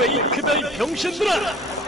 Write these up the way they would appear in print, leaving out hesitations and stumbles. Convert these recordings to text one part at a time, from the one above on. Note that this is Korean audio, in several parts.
페이크다 이 병신들아!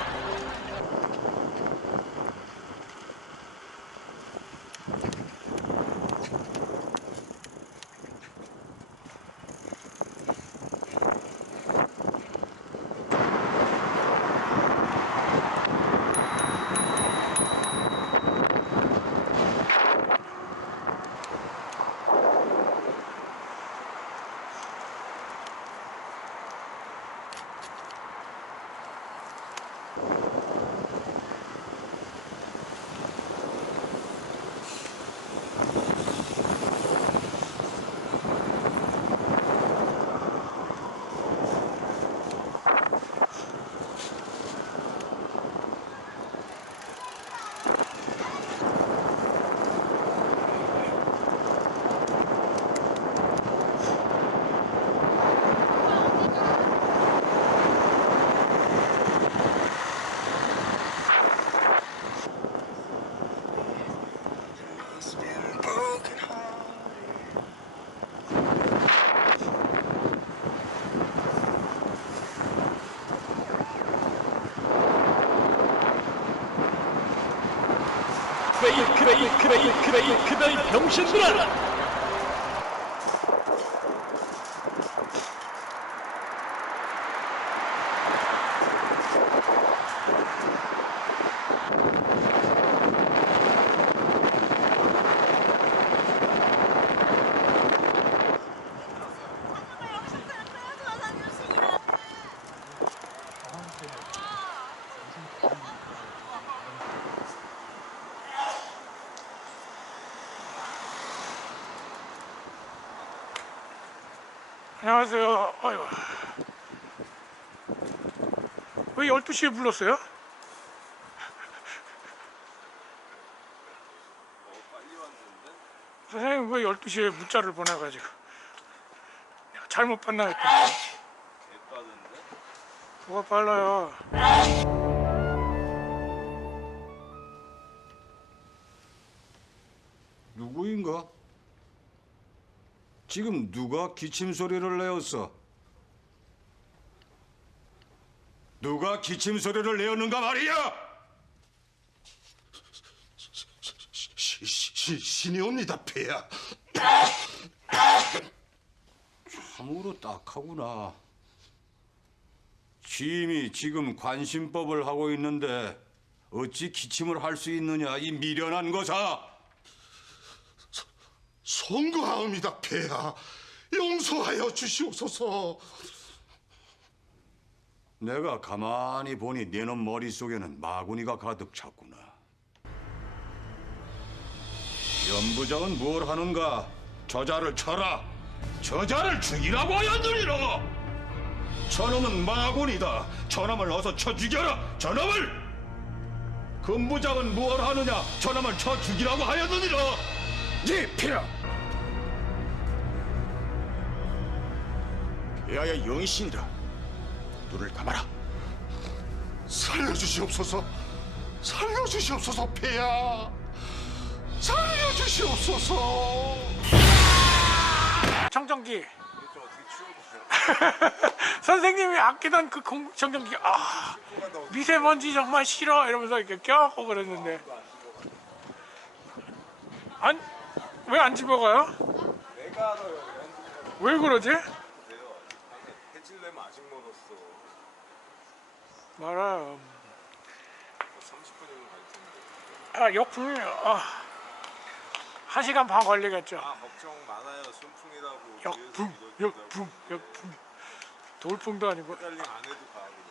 페이크다 이 병신들아! 안녕하세요. 아이고. 왜 12시에 불렀어요? 빨리 왔는데? 선생님 왜 12시에 문자를 보내가지고 내가 잘못 봤나 했더니 개빠른데? 뭐가 빨라요. 누구인가? 지금 누가 기침 소리를 내었어? 누가 기침 소리를 내었는가 말이야? 신이옵니다, 폐하. 참으로 딱하구나. 취임이 지금 관심법을 하고 있는데 어찌 기침을 할 수 있느냐, 이 미련한 것아. 송구하옵니다, 폐하. 용서하여 주시옵소서. 내가 가만히 보니 네놈 머릿속에는 마구니가 가득 찼구나. 연부장은 뭘 하는가? 저자를 쳐라. 저자를 죽이라고 하였느니라. 저놈은 마구니다. 저놈을 어서 쳐 죽여라. 저놈을. 금부장은 뭘 하느냐? 저놈을 쳐 죽이라고 하였느니라. 예, 폐하. 폐하의 영이신이라 눈을 감아라. 살려주시옵소서. 살려주시옵소서, 폐하. 살려주시옵소서. 청정기. 좀 어떻게 치워보세요. 선생님이 아끼던 그 청정기. 아, 미세먼지 정말 싫어 이러면서 이렇게 껴안고 그랬는데 왜 안 집어가요? 내가 알아요. 왜 그러지? 돼요. 해질려면 아직 멀었어. 말아요. 30분이면 갈 텐데. 역풍이 1시간 반 걸리겠죠. 걱정 많아요. 순풍이라고. 역풍. 돌풍도 아니고. 달링 안 해도 가 그냥.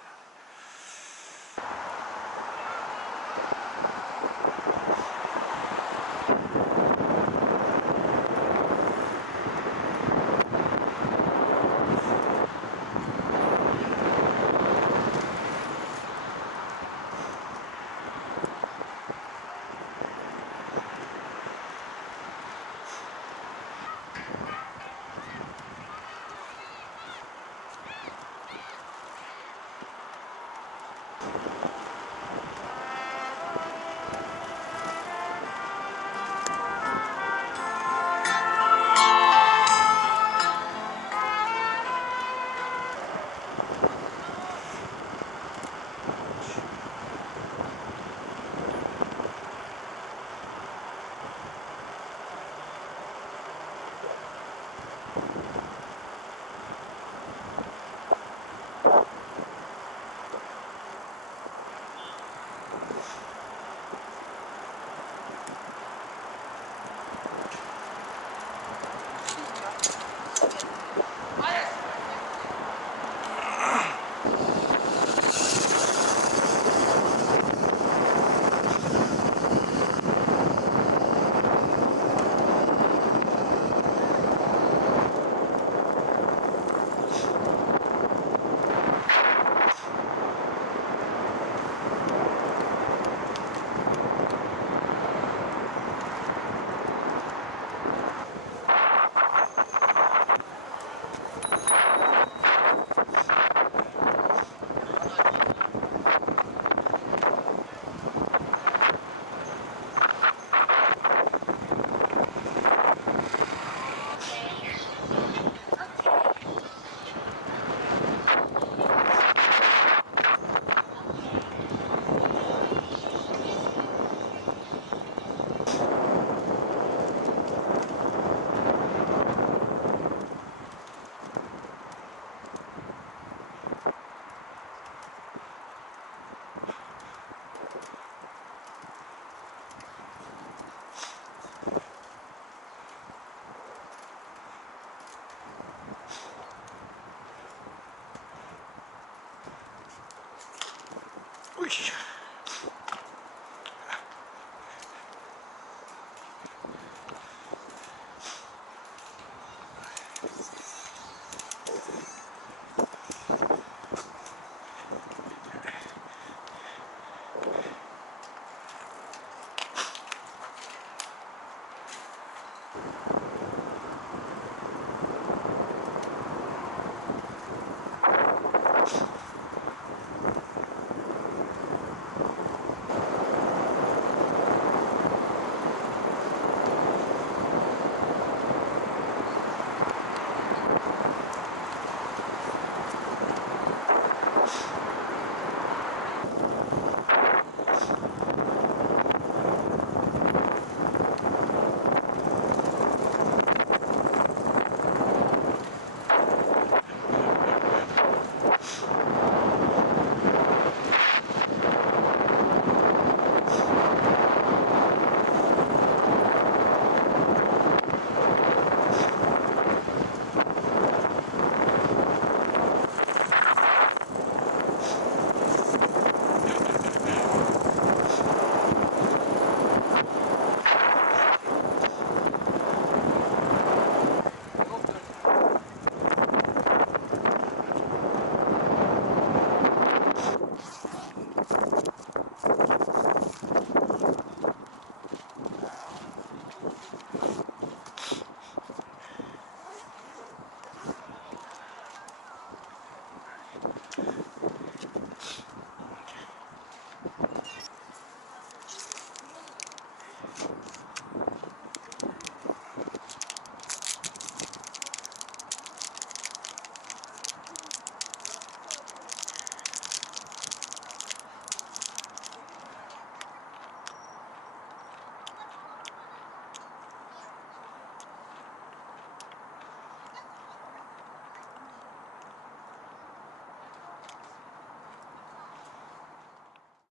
으쌰.